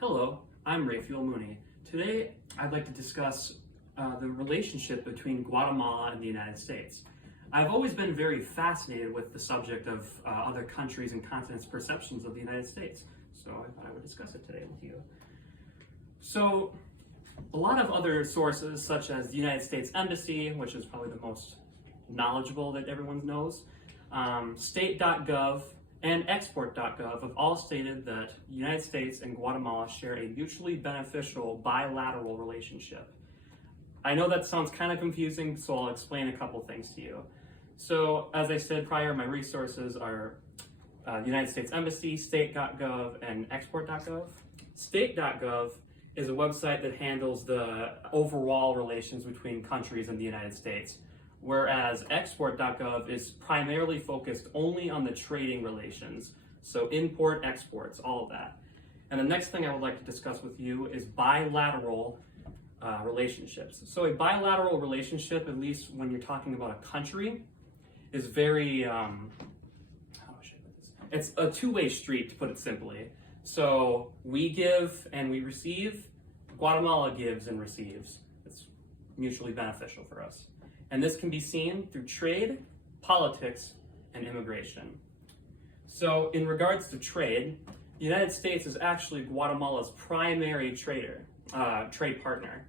Hello, I'm Raphael Mooney. Today, I'd like to discuss the relationship between Guatemala and the United States. I've always been very fascinated with the subject of other countries and continents' perceptions of the United States, so I thought I would discuss it today with you. So, a lot of other sources, such as the United States Embassy, which is probably the most knowledgeable that everyone knows, state.gov, and export.gov have all stated that the United States and Guatemala share a mutually beneficial bilateral relationship. I know that sounds kind of confusing, so I'll explain a couple things to you. So, as I said prior, my resources are the United States Embassy, state.gov, and export.gov. State.gov is a website that handles the overall relations between countries and the United States, whereas export.gov is primarily focused only on the trading relations, so import, exports, all of that. And the next thing I would like to discuss with you is bilateral relationships. So a bilateral relationship, at least when you're talking about a country, is very, how should I put this? It's a two-way street, to put it simply. So we give and we receive, Guatemala gives and receives. It's mutually beneficial for us. And this can be seen through trade, politics, and immigration. So in regards to trade, the United States is actually Guatemala's primary trade partner.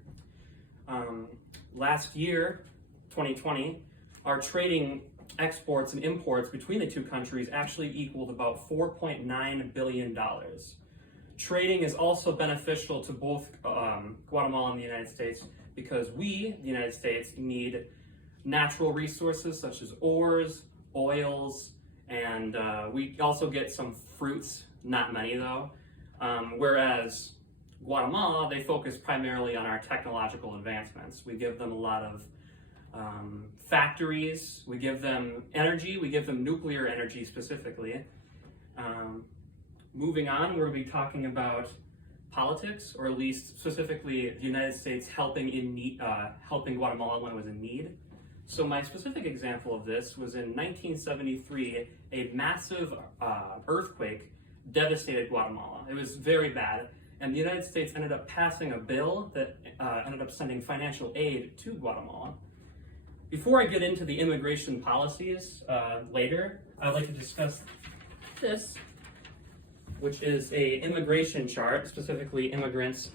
Last year, 2020, our trading exports and imports between the two countries actually equaled about $4.9 billion. Trading is also beneficial to both Guatemala and the United States because we, the United States, need natural resources such as ores, oils, and we also get some fruits, not many though. Whereas Guatemala, they focus primarily on our technological advancements. We give them a lot of factories, we give them energy, we give them nuclear energy specifically. Moving on, we're going to be talking about politics, or at least specifically the United States helping Guatemala when it was in need. So my specific example of this was in 1973, a massive earthquake devastated Guatemala. It was very bad, and the United States ended up passing a bill that ended up sending financial aid to Guatemala. Before I get into the immigration policies later, I'd like to discuss this, which is a immigration chart, specifically immigrants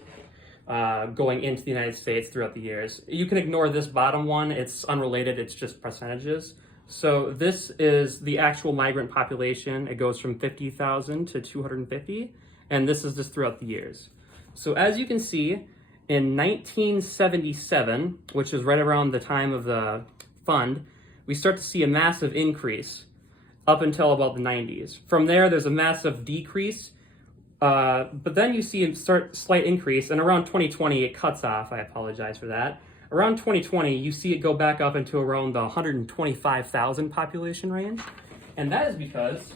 going into the United States throughout the years. You can ignore this bottom one, it's unrelated, it's just percentages. So this is the actual migrant population. It goes from 50,000 to 250, and this is just throughout the years. So as you can see, in 1977, which is right around the time of the fund, we start to see a massive increase up until about the 90s. From there's a massive decrease, but then you see a slight increase, and around 2020 it cuts off. I apologize for that. Around 2020, you see it go back up into around the 125,000 population range, and that is because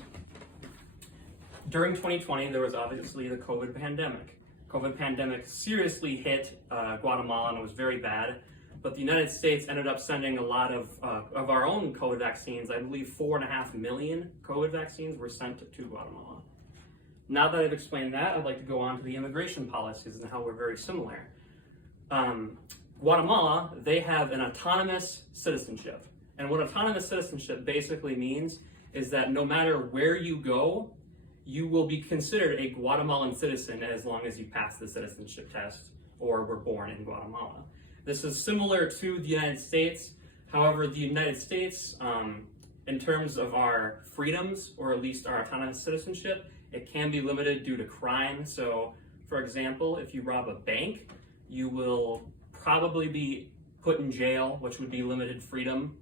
during 2020 there was obviously the COVID pandemic. COVID pandemic seriously hit Guatemala, and it was very bad. But the United States ended up sending a lot of our own COVID vaccines. I believe 4.5 million COVID vaccines were sent to Guatemala. Now that I've explained that, I'd like to go on to the immigration policies and how we're very similar. Guatemala, they have an autonomous citizenship. And what autonomous citizenship basically means is that no matter where you go, you will be considered a Guatemalan citizen as long as you pass the citizenship test or were born in Guatemala. This is similar to the United States. However, the United States, in terms of our freedoms, or at least our autonomous citizenship, it can be limited due to crime. So, for example, if you rob a bank, you will probably be put in jail, which would be limited freedom.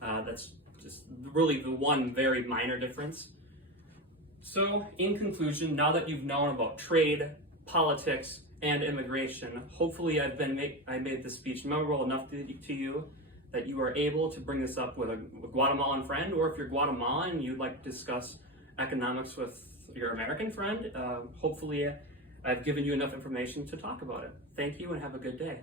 That's just really the one very minor difference. So, in conclusion, now that you've known about trade, politics, and immigration, hopefully I made this speech memorable enough to you that you are able to bring this up with a Guatemalan friend, or if you're Guatemalan and you'd like to discuss economics with your American friend, hopefully I've given you enough information to talk about it. Thank you and have a good day.